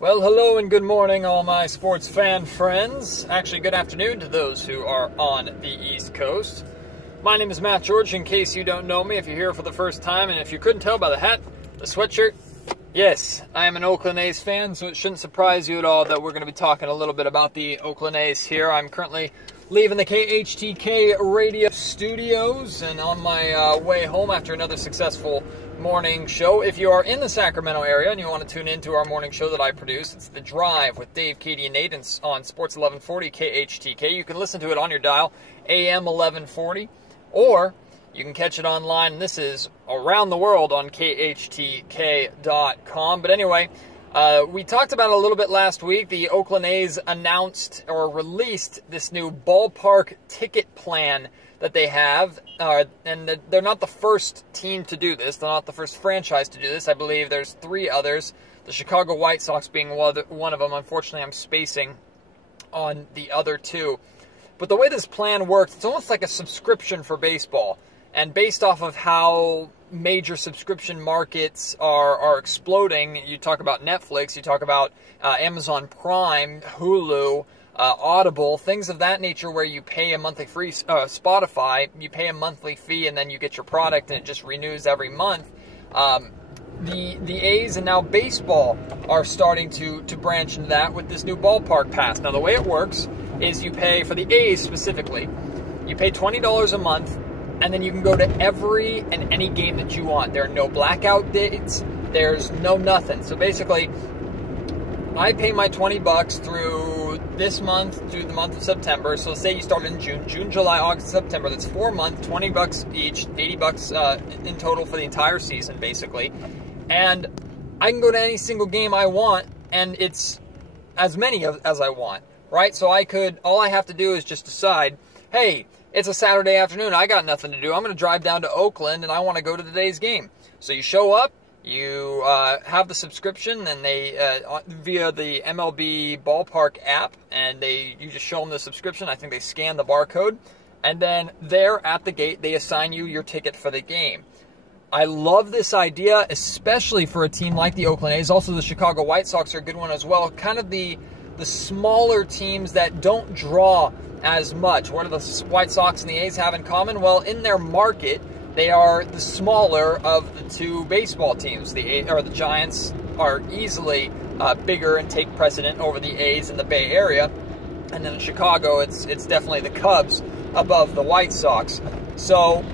Well, hello and good morning, all my sports fan friends. Actually, good afternoon to those who are on the East Coast. My name is Matt George, in case you don't know me, if you're here for the first time, and if you couldn't tell by the hat, the sweatshirt, yes, I am an Oakland A's fan, so it shouldn't surprise you at all that we're going to be talking a little bit about the Oakland A's here. I'm currently leaving the KHTK radio studios and on my way home after another successful morning show. If you are in the Sacramento area and you want to tune into our morning show that I produce, it's The Drive with Dave, Katie, and Nate on Sports 1140 KHTK. You can listen to it on your dial, AM 1140, or you can catch it online, and this is around the world on KHTK.com. But anyway, we talked about it a little bit last week. The Oakland A's announced or released this new ballpark ticket plan that they have, and they're not the first team to do this. They're not the first franchise to do this. I believe there's three others, the Chicago White Sox being one of them. Unfortunately, I'm spacing on the other two. But the way this plan works, it's almost like a subscription for baseball. And based off of how major subscription markets are exploding, you talk about Netflix, you talk about Amazon Prime, Hulu, Audible, things of that nature where you pay a monthly free, Spotify, you pay a monthly fee and then you get your product and it just renews every month. The A's and now baseball are starting to branch into that with this new ballpark pass. Now the way it works is you pay, for the A's specifically, you pay $20 a month and then you can go to every and any game that you want. There are no blackout dates, there's no nothing. So basically, I pay my $20 through this month, through the month of September. So say you start in June, July, August, September. That's 4 months, $20 each, $80 in total for the entire season, basically. And I can go to any single game I want, and it's as many as I want, right? So all I have to do is just decide, hey, it's a Saturday afternoon, I got nothing to do. I'm going to drive down to Oakland, and I want to go to today's game. So you show up. You have the subscription, and they via the MLB Ballpark app, and you just show them the subscription. I think they scan the barcode, and then there at the gate, they assign you your ticket for the game. I love this idea, especially for a team like the Oakland A's. Also, the Chicago White Sox are a good one as well. Kind of the smaller teams that don't draw as much. What do the White Sox and the A's have in common? Well, in their market, they are the smaller of the two baseball teams. The Giants are easily bigger and take precedent over the A's in the Bay Area. And then in Chicago, it's definitely the Cubs above the White Sox. So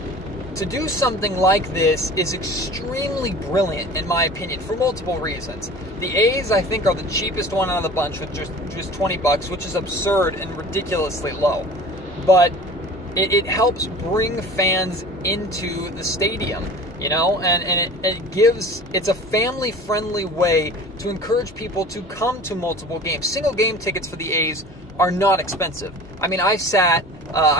to do something like this is extremely brilliant, in my opinion, for multiple reasons. The A's, I think, are the cheapest one out of the bunch with just $20, which is absurd and ridiculously low. But it helps bring fans into the stadium, you know, and it's a family-friendly way to encourage people to come to multiple games. Single game tickets for the A's are not expensive. I mean, I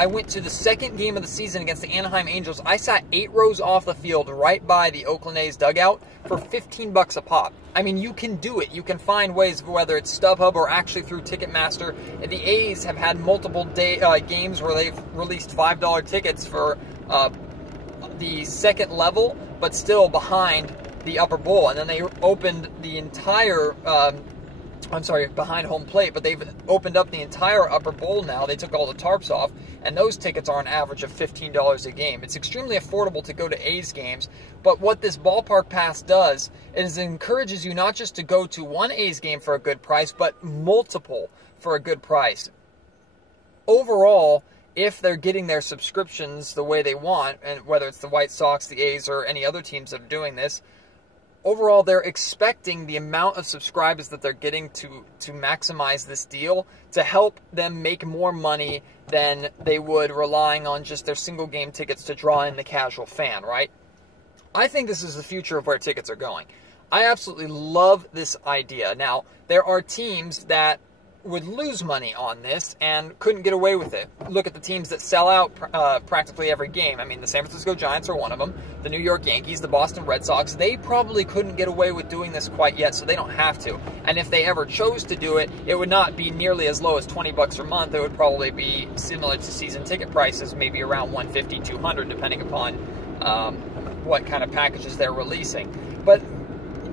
went to the second game of the season against the Anaheim Angels. I sat 8 rows off the field right by the Oakland A's dugout for $15 a pop. I mean, you can do it. You can find ways, whether it's StubHub or actually through Ticketmaster. The A's have had multiple games where they've released $5 tickets for the second level, but still behind the upper bowl. And then they opened the entire... behind home plate, but they've opened up the entire upper bowl now. They took all the tarps off, and those tickets are an average of $15 a game. It's extremely affordable to go to A's games, but what this ballpark pass does is it encourages you not just to go to one A's game for a good price, but multiple for a good price. Overall, if they're getting their subscriptions the way they want, and whether it's the White Sox, the A's, or any other teams that are doing this, overall, they're expecting the amount of subscribers that they're getting to maximize this deal to help them make more money than they would relying on just their single game tickets to draw in the casual fan, right? I think this is the future of where tickets are going. I absolutely love this idea. Now, there are teams that would lose money on this and couldn't get away with it. Look at the teams that sell out practically every game. I mean, the San Francisco Giants are one of them, the New York Yankees, the Boston Red Sox. They probably couldn't get away with doing this quite yet, so they don't have to. And if they ever chose to do it, it would not be nearly as low as $20 a month. It would probably be similar to season ticket prices, maybe around $150, $200, depending upon what kind of packages they're releasing. But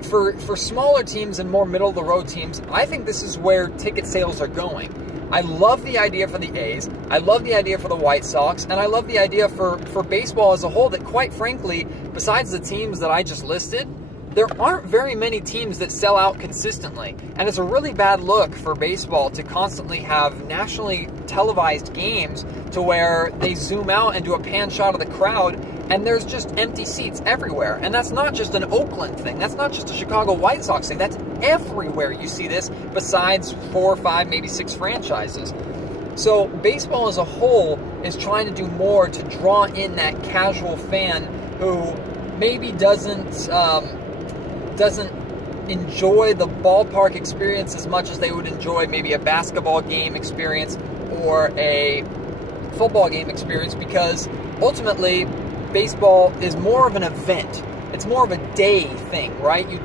for smaller teams and more middle-of-the-road teams, I think this is where ticket sales are going. I love the idea for the A's, I love the idea for the White Sox, and I love the idea for baseball as a whole that, quite frankly, besides the teams that I just listed, there aren't very many teams that sell out consistently. And it's a really bad look for baseball to constantly have nationally televised games to where they zoom out and do a pan shot of the crowd and there's just empty seats everywhere. And that's not just an Oakland thing. That's not just a Chicago White Sox thing. That's everywhere you see this, besides 4 or 5, maybe 6 franchises. So baseball as a whole is trying to do more to draw in that casual fan who maybe doesn't enjoy the ballpark experience as much as they would enjoy maybe a basketball game experience or a football game experience, because ultimately baseball is more of an event. It's more of a day thing, right? You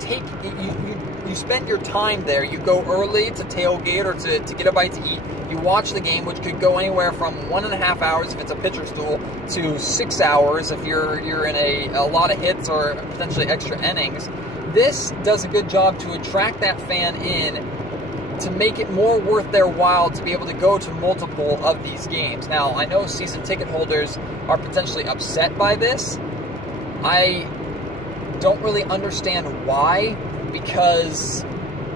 spend your time there. You go early to tailgate or to get a bite to eat. You watch the game, which could go anywhere from 1.5 hours if it's a pitcher's duel to 6 hours if you're in a lot of hits or potentially extra innings. This does a good job to attract that fan in, to make it more worth their while to be able to go to multiple of these games. Now, I know season ticket holders are potentially upset by this. I don't really understand why, because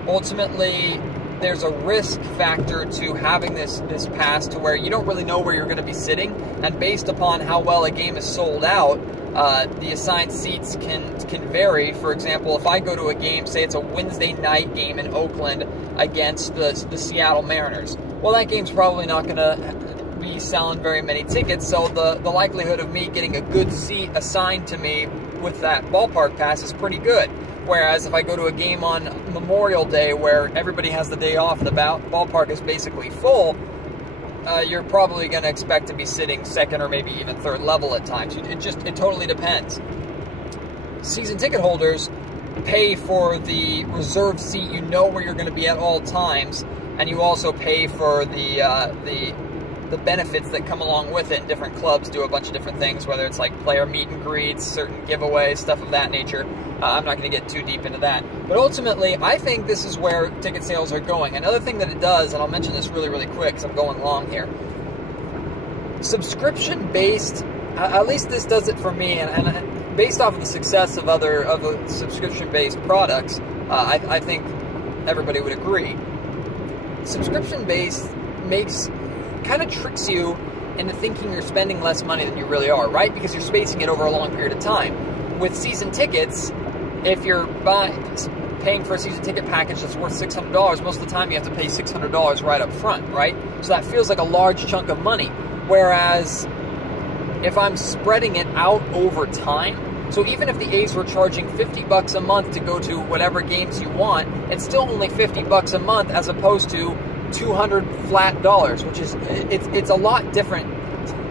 ultimately there's a risk factor to having this pass to where you don't really know where you're going to be sitting, and based upon how well a game is sold out, the assigned seats can vary. For example, if I go to a game, say it's a Wednesday night game in Oakland against the Seattle Mariners, well, that game's probably not going to be selling very many tickets, so the likelihood of me getting a good seat assigned to me with that ballpark pass is pretty good. Whereas if I go to a game on Memorial Day where everybody has the day off and the ballpark is basically full, you're probably going to expect to be sitting second or maybe even third level at times. It totally depends. Season ticket holders pay for the reserved seat. You know where you're going to be at all times, and you also pay for the benefits that come along with it. And different clubs do a bunch of different things, whether it's like player meet and greets, certain giveaways, stuff of that nature. I'm not going to get too deep into that. But ultimately, I think this is where ticket sales are going. Another thing that it does, and I'll mention this really, really quick because I'm going long here. Subscription-based, at least this does it for me, and based off of the success of other subscription-based products, I think everybody would agree. Subscription-based kind of tricks you into thinking you're spending less money than you really are, right? Because you're spacing it over a long period of time. With season tickets, if you're paying for a season ticket package that's worth $600, most of the time you have to pay $600 right up front, right? So that feels like a large chunk of money. Whereas if I'm spreading it out over time, so even if the A's were charging $50 a month to go to whatever games you want, it's still only $50 a month as opposed to $200 flat dollars, which is it's a lot different,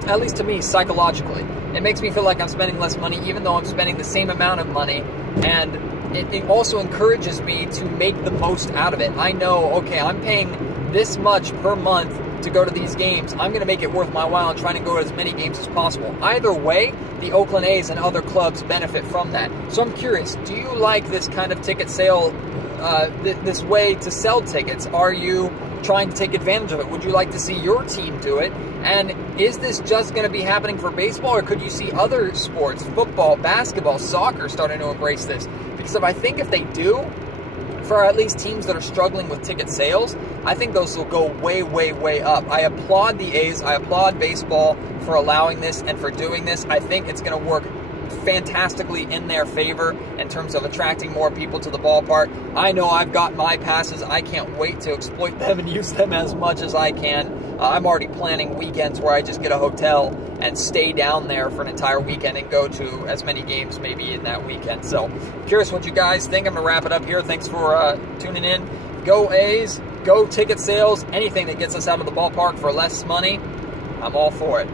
at least to me, psychologically. It makes me feel like I'm spending less money even though I'm spending the same amount of money, and it also encourages me to make the most out of it. I know, okay, I'm paying this much per month to go to these games. I'm going to make it worth my while and trying to go to as many games as possible. Either way, the Oakland A's and other clubs benefit from that. So I'm curious, do you like this kind of ticket sale, this way to sell tickets? Are you trying to take advantage of it? Would you like to see your team do it? And is this just going to be happening for baseball, or could you see other sports, football, basketball, soccer, starting to embrace this? Because I think if they do, for at least teams that are struggling with ticket sales, I think those will go way, way, way up. I applaud the A's, I applaud baseball for allowing this and for doing this. I think it's going to work fantastically in their favor in terms of attracting more people to the ballpark. I know I've got my passes. I can't wait to exploit them and use them as much as I can. I'm already planning weekends where I just get a hotel and stay down there for an entire weekend and go to as many games maybe in that weekend. So, curious what you guys think. I'm going to wrap it up here. Thanks for tuning in. Go A's, go ticket sales, anything that gets us out of the ballpark for less money, I'm all for it.